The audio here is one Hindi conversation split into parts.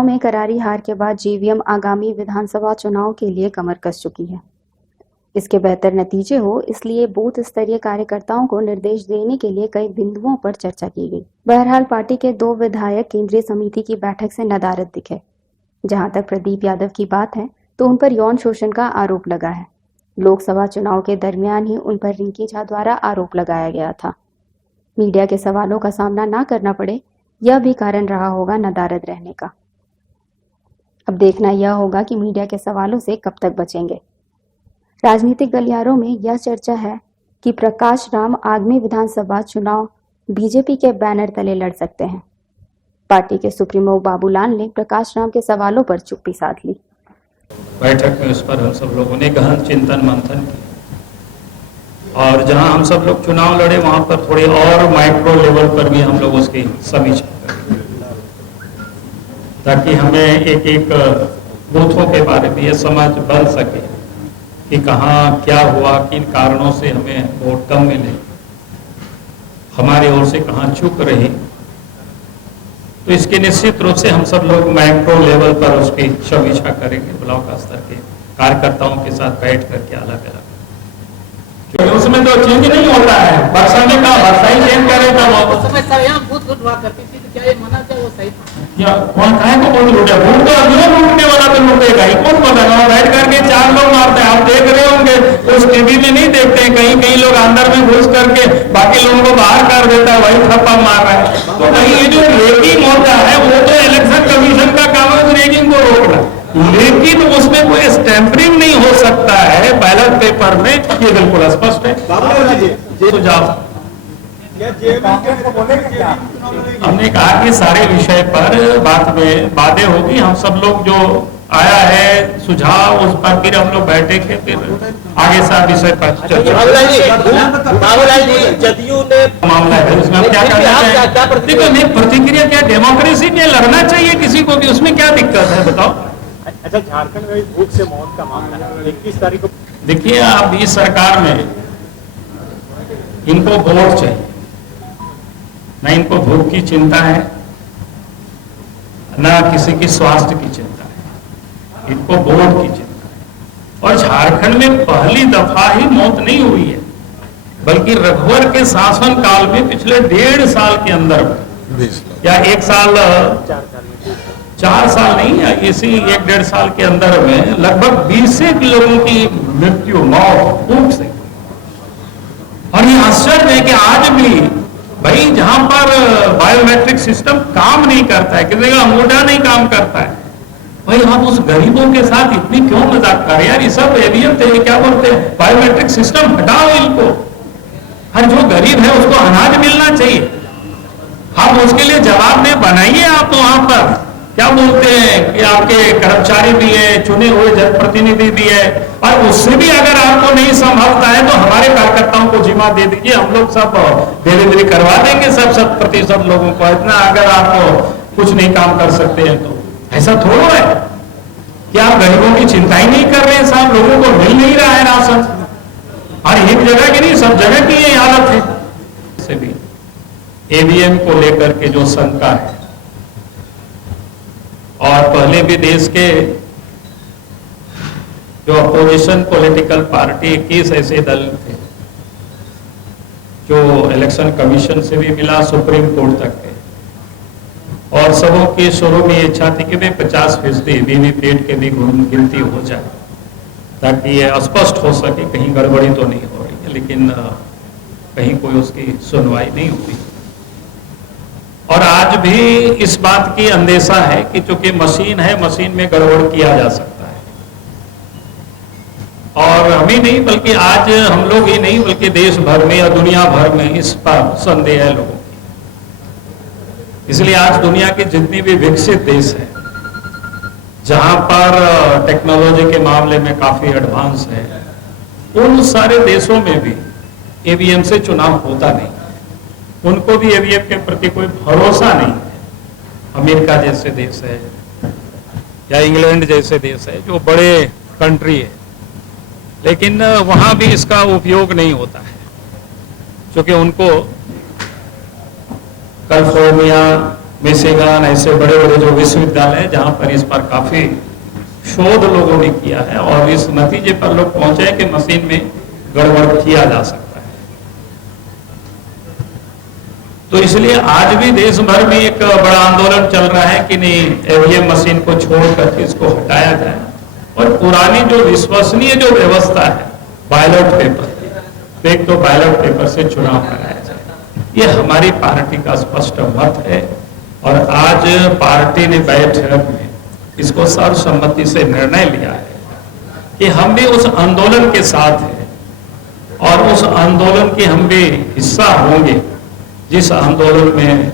चुनाव में करारी हार के बाद जेवीएम आगामी विधानसभा चुनाव के लिए कमर कस चुकी है। इसके बेहतर नतीजे हो इसलिए बूथ स्तरीय कार्यकर्ताओं को निर्देश देने के लिए कई बिंदुओं पर चर्चा की गई। बहरहाल पार्टी के 2 विधायक केंद्रीय समिति की बैठक से नदारद दिखे। जहां तक प्रदीप यादव की बात है तो उन पर यौन शोषण का आरोप लगा है। लोकसभा चुनाव के दरमियान ही उन पर रिंकी झा द्वारा आरोप लगाया गया था। मीडिया के सवालों का सामना ना करना पड़े, यह भी कारण रहा होगा नदारद रहने का। अब देखना यह होगा कि मीडिया के सवालों से कब तक बचेंगे। राजनीतिक गलियारों में यह चर्चा है कि प्रकाश राम आगामी विधानसभा चुनाव बीजेपी के बैनर तले लड़ सकते हैं। पार्टी के सुप्रीमो बाबूलाल ने प्रकाश राम के सवालों पर चुप्पी साध ली। बैठक में उस पर हम सब लोगों ने गहन चिंतन मंथन किया और जहां हम सब लोग चुनाव लड़े वहां पर थोड़े और माइक्रो लेवल पर भी हम लोग उसकी समीक्षा करें ताकि हमें एक एक बूथों के बारे में ये समझ बन सके कि कहाँ क्या हुआ, किन कारणों से हमें वोट कम मिले, हमारी ओर से कहाँ चूक रही। तो इसके निश्चित रूप से हम सब लोग माइक्रो लेवल पर उसकी समीक्षा करेंगे, ब्लॉक स्तर के कार्यकर्ताओं के साथ बैठ करके अलग अलग। उसमें तो चेंज नहीं होता है, वर्षा में कहा वर्षा ही चेंज करे तो उस समय सर यहाँ बूथ लूट हुआ करती थी, तो क्या ये मना क्या वो सही था? क्या कौन कहे को बूथ लूटे? बूथ तो अभी लूटने वाला तो लूटेगा ही, कौन बोला? बैठ करके 4 लोग मारते हैं, आप देख रहे होंगे उस टीवी में नहीं देखते हैं, कहीं कहीं लोग अंदर में घुस करके बाकी लोगों को बाहर कर देता है, वही थप्पा मार रहा है। तो कहीं ये जो रेगिंग होता है वो तो इलेक्शन कमीशन का काम है रेगिंग को रोकना, लेकिन उसमें कोई स्टैंपरिंग नहीं हो सकता है बैलेट पेपर में, ये बिल्कुल स्पष्ट है। सुझाव हमने कहा कि सारे विषय पर बातें होगी, हम सब लोग जो आया है सुझाव उस पर फिर हम लोग बैठेंगे, फिर आगे सारे विषय पर बाबूलाल जी जदयू ने मामला है उसमें हम क्या करना चाहिए? देखो नहीं, प्रतिक्रिया क्या, डेमोक्रेसी में लड़ना चाहिए किसी को भी, उसमें क्या दिक्कत है बताओ? अच्छा, झारखंड में भूख से मौत का मामला है 21 तारीख को। देखिए अब इस सरकार में इनको वोट चाहिए, न इनको भूख की चिंता है न किसी की स्वास्थ्य की चिंता है, इनको वोट की चिंता है। और झारखंड में पहली दफा ही मौत नहीं हुई है, बल्कि रघुवर के शासन काल में पिछले 1.5 साल के अंदर या 1 साल 4 साल नहीं है, इसी 1-1.5 साल के अंदर में लगभग 20 लोगों की मृत्यु मौत भूख से। और ये आश्चर्य है कि आज भी भाई जहां पर बायोमेट्रिक सिस्टम काम नहीं करता है, किसी का अंगूठा नहीं काम करता है, भाई आप उस गरीबों के साथ इतनी क्यों मजाक कर रहे हैं यार? ये सब एवीएम थे, क्या बोलते हैं, बायोमेट्रिक सिस्टम हटाओ इनको। हर जो गरीब है उसको अनाज मिलना चाहिए, आप उसके लिए जवाब में बनाइए। आप वहां पर क्या बोलते हैं कि आपके कर्मचारी भी है, चुने हुए जनप्रतिनिधि भी है, और उससे भी अगर आपको नहीं संभलता है तो हमारे कार्यकर्ताओं को जिम्मा दे दीजिए, हम लोग सब डिलीवरी करवा देंगे 100% लोगों को। इतना अगर आप कुछ नहीं काम कर सकते हैं तो ऐसा थोड़ा है कि आप गरीबों की चिंता ही नहीं कर रहे हैं साहब, लोगों को मिल नहीं रहा है राशन, और एक जगह की नहीं सब जगह की ये हालत है। से भी ईवीएम को लेकर के जो शंका है, और पहले भी देश के जो अपोजिशन पॉलिटिकल पार्टी 21 ऐसे दल थे जो इलेक्शन कमीशन से भी मिला, सुप्रीम कोर्ट तक थे, और सबों की शुरू में इच्छा थी कि भाई 50% वीवीपैट के भी गिनती हो जाए ताकि ये स्पष्ट हो सके कहीं गड़बड़ी तो नहीं हो रही है, लेकिन कहीं कोई उसकी सुनवाई नहीं हुई। और आज भी इस बात की अंदेशा है कि चूंकि मशीन है, मशीन में गड़बड़ किया जा सकता है, और हम ही नहीं बल्कि आज हम लोग ही नहीं बल्कि देश भर में या दुनिया भर में इस पर संदेह है लोगों की। इसलिए आज दुनिया के जितने भी विकसित देश हैं जहां पर टेक्नोलॉजी के मामले में काफी एडवांस है, उन सारे देशों में भी ईवीएम से चुनाव होता नहीं, उनको भी ईवीएम के प्रति कोई भरोसा नहीं है। अमेरिका जैसे देश है या इंग्लैंड जैसे देश है जो बड़े कंट्री है, लेकिन वहां भी इसका उपयोग नहीं होता है, क्योंकि उनको कैलिफोर्निया, मिशिगन, ऐसे बड़े बड़े जो विश्वविद्यालय हैं जहां पर इस पर काफी शोध लोगों ने किया है और इस नतीजे पर लोग पहुंचे हैं कि मशीन में गड़बड़ किया जा सकता है। तो इसलिए आज भी देश भर में एक बड़ा आंदोलन चल रहा है कि नहीं, ईवीएम मशीन को छोड़कर के इसको हटाया जाए और पुरानी जो विश्वसनीय जो व्यवस्था है बैलेट पेपर, एक तो बैलेट पेपर से चुनाव कराया जाए, ये हमारी पार्टी का स्पष्ट मत है। और आज पार्टी ने बैठक में इसको सर्वसम्मति से निर्णय लिया है कि हम भी उस आंदोलन के साथ हैं और उस आंदोलन के हम भी हिस्सा होंगे जिस आंदोलन में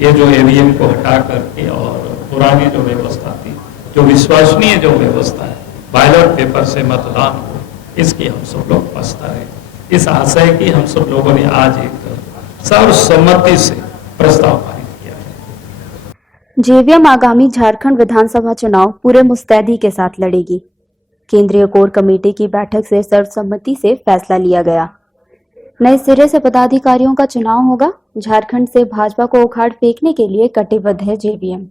ये जो ईवीएम को हटा करके और पुरानी जो व्यवस्था थी, जो विश्वसनीय जो व्यवस्था है बैलेट पेपर से मतदान हो, इसकी हम सब लोग पछता है। इस आशय की हम सब लोगों ने आज एक सर्वसम्मति से प्रस्ताव पारित किया है। जेवीएम आगामी झारखंड विधानसभा चुनाव पूरे मुस्तैदी के साथ लड़ेगी। केंद्रीय कोर कमेटी की बैठक से सर्वसम्मति से फैसला लिया गया। नए सिरे से पदाधिकारियों का चुनाव होगा। झारखंड से भाजपा को उखाड़ फेंकने के लिए कटिबद्ध है जेवीएम।